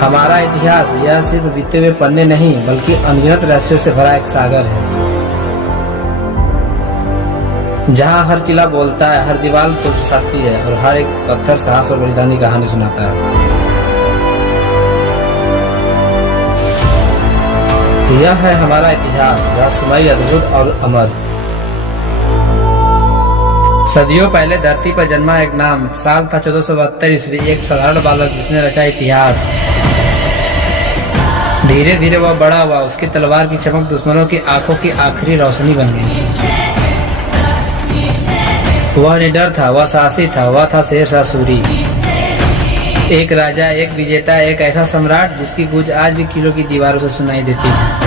हमारा इतिहास यह सिर्फ बीते हुए पन्ने नहीं बल्कि अनगिनत रहस्यों से भरा एक सागर है, जहाँ हर किला बोलता है, हर दीवार फुसलाती है और हर एक पत्थर साहस और बलिदान की कहानी सुनाता है। यह है हमारा इतिहास, रहस्यमय, अद्भुत और अमर। सदियों पहले धरती पर जन्मा एक नाम, साल था 1472 ईस्वी। एक साधारण बालक जिसने रचा इतिहास। धीरे धीरे वह बड़ा हुआ, उसकी तलवार की चमक दुश्मनों की आंखों की आखिरी रोशनी बन गई। वह निडर था, वह साहसी था, वह था शेरशाह सूरी। एक राजा, एक विजेता, एक ऐसा सम्राट जिसकी गूंज आज भी किलों की दीवारों से सुनाई देती है।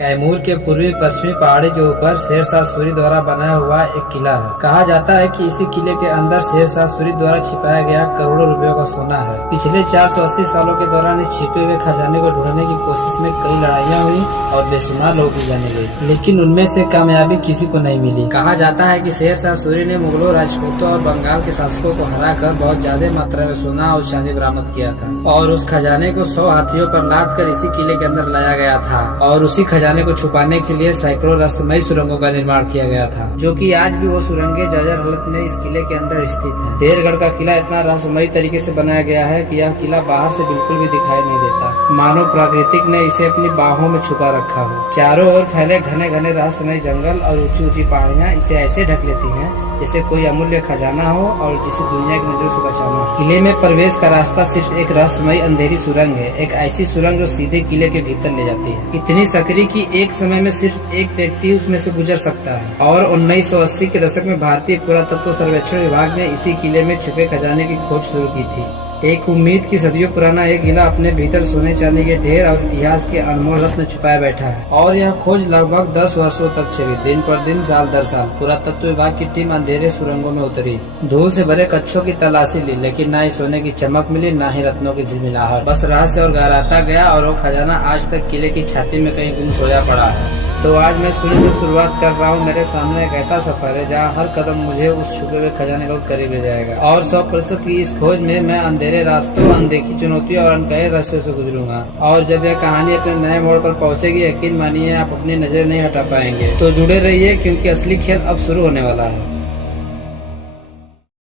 कैमूर के पूर्वी पश्चिमी पहाड़ी के ऊपर शेरशाह सूरी द्वारा बनाया हुआ एक किला है। कहा जाता है कि इसी किले के अंदर शेरशाह सूरी द्वारा छिपाया गया करोड़ों रुपयों का सोना है। पिछले 480 सालों के दौरान इस छिपे हुए खजाने को ढूंढने की कोशिश में कई लड़ाइयाँ हुई और बेशुमार लोगों की जाने गई, लेकिन उनमें से कामयाबी किसी को नहीं मिली। कहा जाता है कि शेरशाह सूरी ने मुगलों, राजपूतों और बंगाल के शासकों को हराकर बहुत ज्यादा मात्रा में सोना और चांदी बरामद किया था और उस खजाने को 100 हाथियों पर लाद कर इसी किले के अंदर लाया गया था और उसी खजाने को छुपाने के लिए सैकड़ों रहस्यमयी सुरंगों का निर्माण किया गया था, जो कि आज भी वो सुरंगें जर्जर हालत में इस किले के अंदर स्थित हैं। शेरगढ़ का किला इतना रहस्यमयी तरीके से बनाया गया है कि यह किला बाहर से बिल्कुल भी दिखाई नहीं देता, मानो प्राकृतिक ने इसे अपनी बाहों में छुपा रखा हो। चारों ओर फैले घने घने रहस्यमय जंगल और ऊंची ऊंची पहाड़ियाँ इसे ऐसे ढक लेती हैं जैसे कोई अमूल्य खजाना हो और जिसे दुनिया की नजरों से बचाना हो। किले में प्रवेश का रास्ता सिर्फ एक रहस्यमयी अंधेरी सुरंग है, एक ऐसी सुरंग जो सीधे किले के भीतर ले जाती है। इतनी सकरी कि एक समय में सिर्फ एक व्यक्ति उसमें से गुजर सकता है। और 1980 के दशक में भारतीय पुरातत्व सर्वेक्षण विभाग ने इसी किले में छुपे खजाने की खोज शुरू की थी। एक उम्मीद की सदियों पुराना एक किला अपने भीतर सोने चांदी के ढेर और इतिहास के अनमोल रत्न छुपाया बैठा है। और यह खोज लगभग 10 वर्षों तक चली। दिन पर दिन, साल दर साल पुरातत्व विभाग की टीम अंधेरे सुरंगों में उतरी, धूल से भरे कच्छों की तलाशी ली, लेकिन न ही सोने की चमक मिली, न ही रत्नों की झिलमिलाहट। बस रहस्य और गहराता गया और वो खजाना आज तक किले की छाती में कहीं गुम सोया पड़ा है। तो आज मैं शुरू से शुरुआत कर रहा हूँ। मेरे सामने एक ऐसा सफर है जहाँ हर कदम मुझे उस छुपे हुए खजाने को करीब ले जाएगा और 100% की इस खोज में मैं अंधेरे रास्तों, अनदेखी चुनौतियों और अनकहे रहस्यों से गुजरूंगा। और जब यह कहानी अपने नए मोड़ पर पहुँचेगी, यकीन मानिए आप अपनी नजर नहीं हटा पाएंगे। तो जुड़े रहिए क्योंकि असली खेल अब शुरू होने वाला है।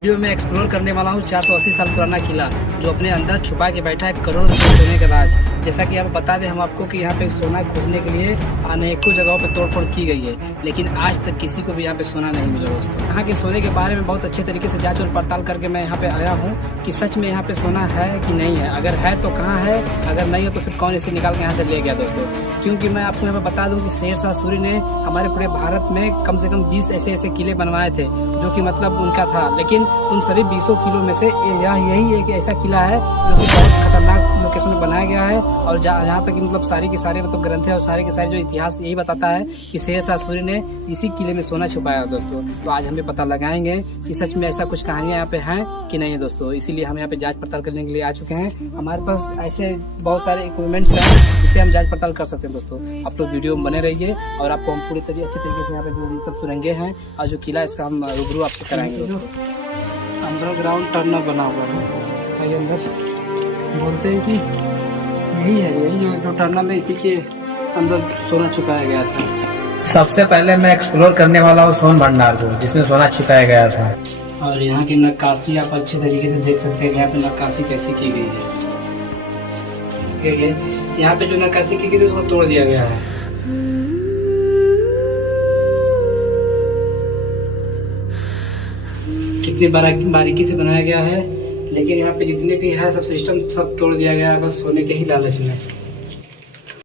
वीडियो में एक्सप्लोर करने वाला हूँ 480 साल पुराना किला जो अपने अंदर छुपा के बैठा है करोड़ों रुपए सोने का राज। जैसा कि आप बता दें हम आपको कि यहाँ पे सोना खोजने के लिए अनेकों जगहों पे तोड़फोड़ की गई है, लेकिन आज तक किसी को भी यहाँ पे सोना नहीं मिला दोस्तों। यहाँ के सोने के बारे में बहुत अच्छे तरीके से जांच और पड़ताल करके मैं यहाँ पे आया हूँ कि सच में यहाँ पे सोना है कि नहीं है। अगर है तो कहाँ है, अगर नहीं हो तो फिर कौन इसे निकाल के यहाँ से ले गया दोस्तों। क्योंकि मैं आपको यहाँ पे बता दूँ कि शेरशाह सूरी ने हमारे पूरे भारत में कम से कम 20 ऐसे किले बनवाए थे जो कि मतलब उनका था, लेकिन उन सभी 20 किलों में से यही एक ऐसा किला है जो कि बहुत खतरनाक लोकेशन में बनाया गया है। और जहाँ तक मतलब सारे के सारे मतलब ग्रंथ है और सारे के सारे जो इतिहास यही बताता है कि शेरशाह सूरी ने इसी किले में सोना छुपाया दोस्तों। तो आज हमें पता लगाएंगे कि सच में ऐसा कुछ कहानियाँ यहाँ पे हैं कि नहीं है दोस्तों। इसीलिए हम यहाँ पे जांच पड़ताल करने के लिए आ चुके हैं। हमारे पास ऐसे बहुत सारे इक्विपमेंट्स हैं जिससे हम जांच पड़ताल कर सकते हैं दोस्तों। आप लोग वीडियो में बने रहिए और आपको हम पूरी तरह अच्छे तरीके से यहाँ पे जो मतलब सुरंगे हैं और जो किला इसका हम रूबरू आपसे कराएंगे दोस्तों। अंडरग्राउंड टनल बना हुआ है अंदर, बोलते हैं कि यही है, यही जो टनल है इसी के अंदर सोना छुपाया गया था। सबसे पहले मैं एक्सप्लोर करने वाला हूँ सोन भंडार को, जिसमें सोना छिपाया गया था। और यहाँ की नक्काशी आप अच्छे तरीके से देख सकते हैं यहाँ पे नक्काशी कैसी की गई है। यहाँ पे जो नक्काशी की गई थी उसको तोड़ दिया गया है। कितनी बारीकी से बनाया गया है, लेकिन यहाँ पे जितने भी है सब सिस्टम सब तोड़ दिया गया है बस सोने के ही लालच में।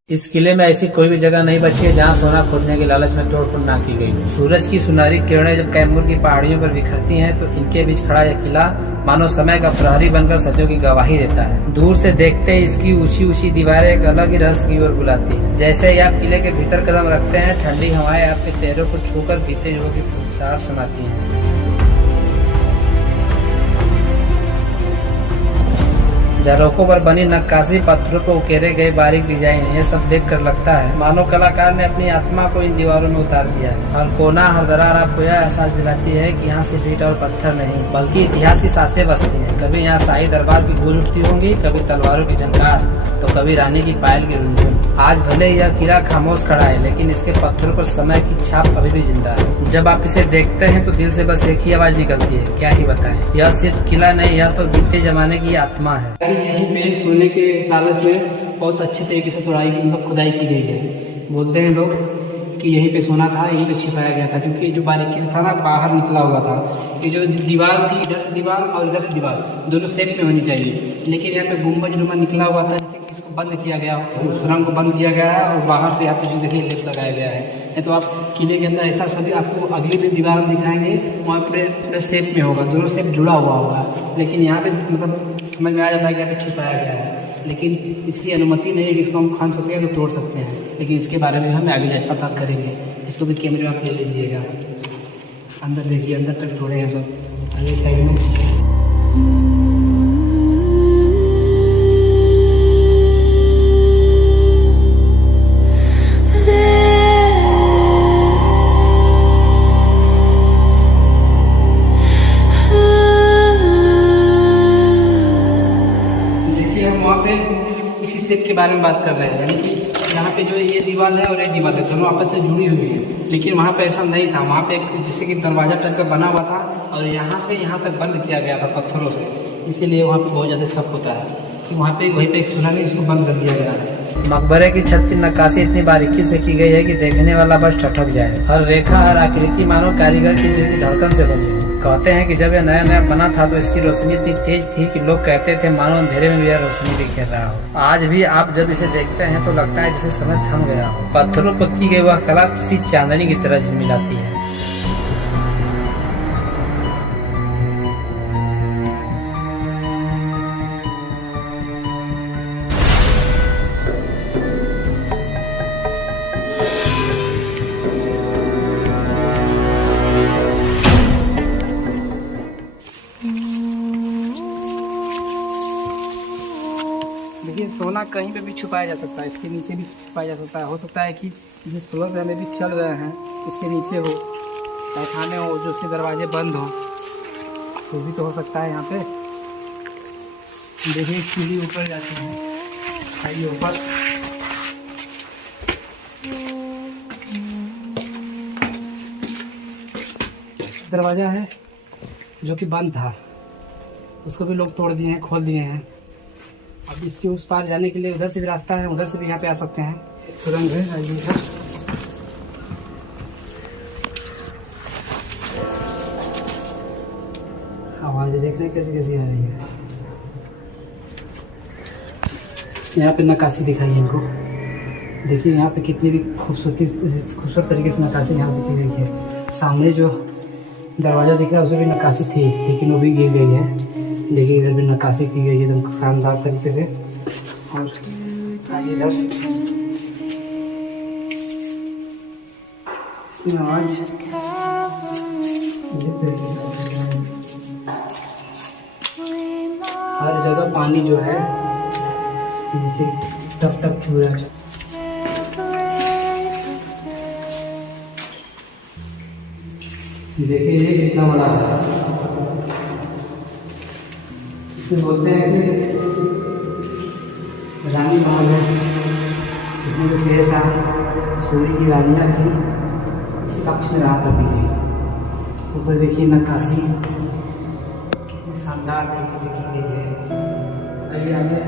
इस किले में ऐसी कोई भी जगह नहीं बची है जहाँ सोना खोजने के लालच में तोड़फोड़ ना की गई। सूरज की सुनहरी किरणें जब कैमूर की पहाड़ियों पर बिखरती हैं तो इनके बीच खड़ा यह किला मानो समय का प्रहरी बनकर सदियों की गवाही देता है। दूर से देखते ही इसकी ऊंची ऊंची दीवारें एक अलग ही रहस्य की ओर बुलाती है। जैसे ही आप किले के भीतर कदम रखते हैं, ठंडी हवाएं आपके चेहरों को छूकर बीते युगों की फुसफुसाहट सुनाती है। झरोखों पर बनी नक्काशी, पत्थरों पर उकेरे गए बारीक डिजाइन, ये सब देखकर लगता है मानो कलाकार ने अपनी आत्मा को इन दीवारों में उतार दिया है। हर कोना, हर दरार आपको यह एहसास दिलाती है कि यहाँ सिर्फ ईंट और पत्थर नहीं बल्कि इतिहास की सांसें बसती हैं। कभी यहाँ शाही दरबार की गूंज उठती होंगी, कभी तलवारों की झंकार, तो कभी रानी की पायल की रुंझुन। आज भले यह किला खामोश खड़ा है, लेकिन इसके पत्थरों पर समय की छाप अभी भी जिंदा है। जब आप इसे देखते हैं तो दिल से बस एक ही आवाज निकलती है, क्या ही बताएं। यह सिर्फ किला नहीं, यह तो बीते जमाने की आत्मा है। यहीं पे सोने के लालच में बहुत अच्छे तरीके से खुदाई की गई है। बोलते हैं लोग कि यहीं पे सोना था, यहीं पे छिपाया गया था, क्योंकि जो बारीकी से था ना, बाहर निकला हुआ था। ये जो दीवार थी, इधर से दीवार और इधर से दीवार दोनों सेप में होनी चाहिए, लेकिन यहाँ पे गुम्बज नुमा निकला हुआ था, जिससे इसको बंद किया गया हो, सुरंग को बंद किया गया है और बाहर से यहाँ पे जो देखिए लेप लगाया गया है। तो आप किले के अंदर ऐसा सभी आपको अगली भी दीवार में दिखाएंगे, वहाँ पूरे सेप में होगा, दोनों सेप जुड़ा हुआ होगा, लेकिन यहाँ पे मतलब समझ में आ जाता है कि यहाँ पे छिपाया गया है। लेकिन इसकी अनुमति नहीं है कि इसको हम खान सकते हैं तो तोड़ सकते हैं, लेकिन इसके बारे में हम आगे जाकर पता करेंगे। इसको भी कैमरे में आप ले लीजिएगा। अंदर देखिए, अंदर तक तोड़े हैं सब, अगले साइड में। इसी सेप के बारे में बात कर रहे हैं, यानी कि यहाँ पे जो ये दीवार है और ये दीवार है, दोनों आपस में जुड़ी हुई है। लेकिन वहाँ पे ऐसा नहीं था, वहाँ पे जैसे कि दरवाजा टाइप का बना हुआ था और यहाँ से यहाँ तक बंद किया गया था पत्थरों से, इसीलिए वहाँ पे बहुत ज़्यादा शक होता है कि वहाँ पे वहीं पे एक सुना नहीं, इसको बंद कर दिया गया है। मकबरे की छत की नक्काशी इतनी बारीकी से की गई है कि देखने वाला बस ठठक जाए। हर रेखा, हर आकृति मानो कारीगर की दिल की धड़कन से बनी। कहते हैं कि जब यह नया नया बना था तो इसकी रोशनी इतनी तेज थी कि लोग कहते थे मानो अंधेरे में भी यह रोशनी बिखेर रहा हो। आज भी आप जब इसे देखते हैं तो लगता है जैसे समय थम गया हो। पत्थरों पर की गई वह कला किसी चांदनी की तरह झिलमिलाती है। देखिए, सोना कहीं पे भी छुपाया जा सकता है, इसके नीचे भी छुपाया जा सकता है। हो सकता है कि जिस फ्लोर पे हमें भी चल रहे हैं इसके नीचे हो, कारखाने हो, जो उसके दरवाजे बंद हो, तो भी तो हो सकता है। यहाँ पे देखिए सीढ़ी ऊपर जाती है, आइए ऊपर। दरवाजा है जो कि बंद था, उसको भी लोग तोड़ दिए हैं, खोल दिए हैं। अब इसके उस पार जाने के लिए उधर से भी रास्ता है, उधर से भी यहाँ पे आ सकते हैं। सुरंग है उधर। आवाज़ देख रहे हैं कैसी कैसी आ रही है। यहाँ पे नक्काशी दिखाई है इनको, देखिए यहाँ पे कितनी भी खूबसूरत तरीके से नक्काशी यहाँ पे की गई है। सामने जो दरवाज़ा दिख रहा है उसमें भी नक्काशी थी, लेकिन वो भी गिर गई है। देखिए इधर भी नक्काशी की गई है एकदम शानदार तरीके से। और इधर इसमें आवाज हर जगह पानी जो है नीचे टप टप छू रहा है। देखिए ये कितना बड़ा है। इसे बोलते हैं कि रानी महल है, इसमें जो शेरशाह सूरी की रानियाँ थी इसी कक्ष में रहा करती थी। ऊपर देखिए नक्काशी कितनी शानदार तरीके से की गई है। आइए आगे।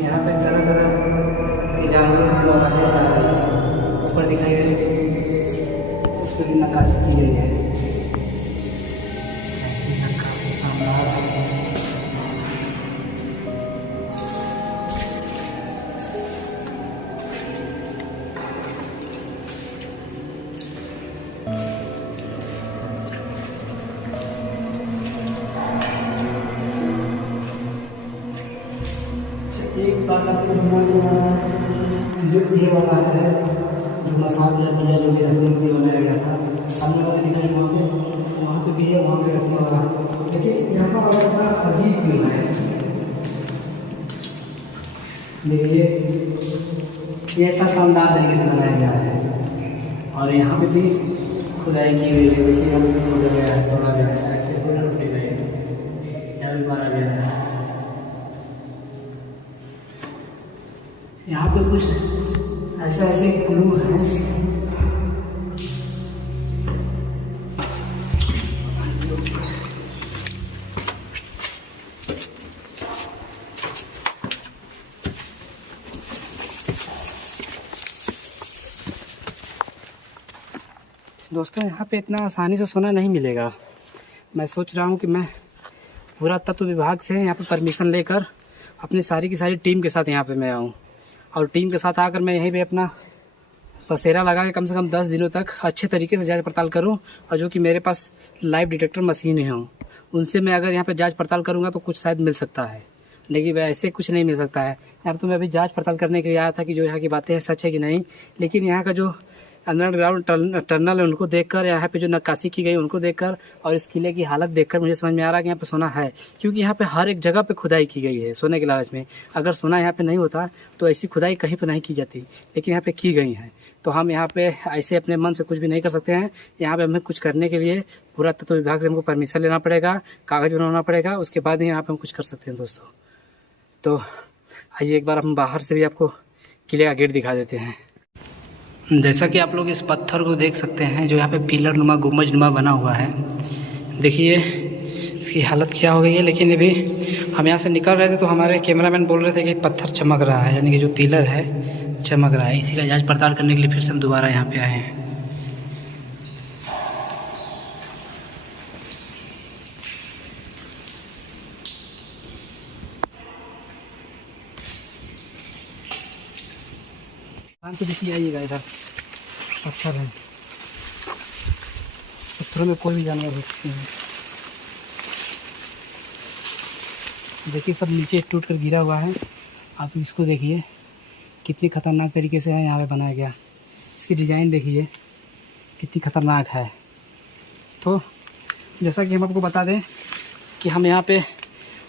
यहाँ पे तरह तरह के जानवरों की आवाज़ें ऊपर दिखाई गई, उस पर भी नक्काशी की गई है। ऐसी नक्काशी शानदार है। एक बार जो ये वाला है जो मसाज जो भी रखने के लिए बनाया गया था, हमने वो दिखाया वहाँ पे भी है, वहाँ पे रखने वाला। लेकिन यहाँ पर अगर इतना अजीब क्यों है, देखिए ये इतना शानदार तरीके से बनाया गया है। और यहाँ पे भी खुदाई की गई है, देखिए यहाँ पे खोदा गया है, तोड़ा गया है, ऐसे थोड़ा टूटे गए हैं, यहाँ भी मारा गया है। यहाँ पे कुछ ऐसा ऐसे क्लू है। दोस्तों यहाँ पे इतना आसानी से सोना नहीं मिलेगा। मैं सोच रहा हूँ कि मैं पुरातत्व विभाग से यहाँ पे परमिशन लेकर अपनी सारी की सारी टीम के साथ यहाँ पे मैं आऊँ, और टीम के साथ आकर मैं यहीं पे अपना बसेरा लगा के कम से कम 10 दिनों तक अच्छे तरीके से जांच पड़ताल करूँ। और जो कि मेरे पास लाइव डिटेक्टर मशीन हों, उनसे मैं अगर यहाँ पर जाँच पड़ताल करूँगा तो कुछ शायद मिल सकता है, लेकिन वैसे कुछ नहीं मिल सकता है। यहाँ पर तो मैं अभी जाँच पड़ताल करने के लिए आया था कि जो यहाँ की बातें हैं सच है कि नहीं। लेकिन यहाँ का जो अंडरग्राउंड टनल है उनको देखकर, यहाँ पे जो नक्काशी की गई उनको देखकर और इस किले की हालत देखकर मुझे समझ में आ रहा है कि यहाँ पे सोना है, क्योंकि यहाँ पे हर एक जगह पे खुदाई की गई है सोने के लालच में। अगर सोना यहाँ पे नहीं होता तो ऐसी खुदाई कहीं पे नहीं की जाती, लेकिन यहाँ पे की गई है। तो हम यहाँ पे ऐसे अपने मन से कुछ भी नहीं कर सकते हैं। यहाँ पे हमें कुछ करने के लिए पुरातत्व विभाग से हमको परमिशन लेना पड़ेगा, कागज बनाना पड़ेगा, उसके बाद ही यहाँ पे हम कुछ कर सकते हैं दोस्तों। तो आइए एक बार हम बाहर से भी आपको किले का गेट दिखा देते हैं। जैसा कि आप लोग इस पत्थर को देख सकते हैं जो यहाँ पे पिलर नुमा गुम्बज नुमा बना हुआ है, देखिए इसकी हालत क्या हो गई है। लेकिन अभी हम यहाँ से निकल रहे थे तो हमारे कैमरामैन बोल रहे थे कि पत्थर चमक रहा है, यानी कि जो पिलर है चमक रहा है। इसी का जांच पड़ताल करने के लिए फिर से हम दोबारा यहाँ पे आए हैं। से देखिए आइएगा, इधर पत्थर है, पत्थरों में कोई भी जानवर हो सकते हैं। देखिए सब नीचे टूट कर गिरा हुआ है। आप इसको देखिए कितनी खतरनाक तरीके से है यहाँ पे बनाया गया। इसकी डिज़ाइन देखिए कितनी खतरनाक है। तो जैसा कि हम आपको बता दें कि हम यहाँ पे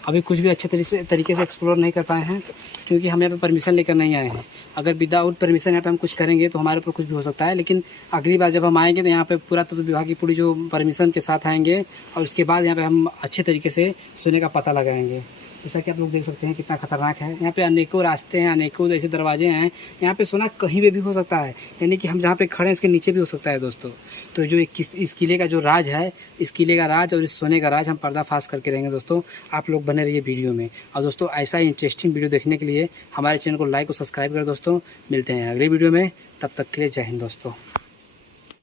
अभी कुछ भी अच्छे तरीके से एक्सप्लोर नहीं कर पाए हैं, क्योंकि हम यहाँ पे परमिशन लेकर नहीं आए हैं। अगर विदाउट परमिशन यहाँ पे हम कुछ करेंगे तो हमारे ऊपर कुछ भी हो सकता है। लेकिन अगली बार जब हम आएंगे तो यहाँ पे पुरातत्व विभाग की पूरी जो परमिशन के साथ आएंगे, और उसके बाद यहाँ पे हम अच्छे तरीके से सोने का पता लगाएंगे। जैसा कि आप लोग देख सकते हैं कितना खतरनाक है। यहाँ पे अनेकों रास्ते हैं, अनेकों ऐसे दरवाजे हैं। यहाँ पे सोना कहीं पे भी हो सकता है, यानी कि हम जहाँ पे खड़े हैं इसके नीचे भी हो सकता है दोस्तों। तो जो इस किले का जो राज है, इस किले का राज और इस सोने का राज हम पर्दाफाश करके रहेंगे दोस्तों। आप लोग बने रहिए वीडियो में। और दोस्तों ऐसा इंटरेस्टिंग वीडियो देखने के लिए हमारे चैनल को लाइक और सब्सक्राइब करें दोस्तों। मिलते हैं अगली वीडियो में, तब तक के लिए जय हिंद दोस्तों।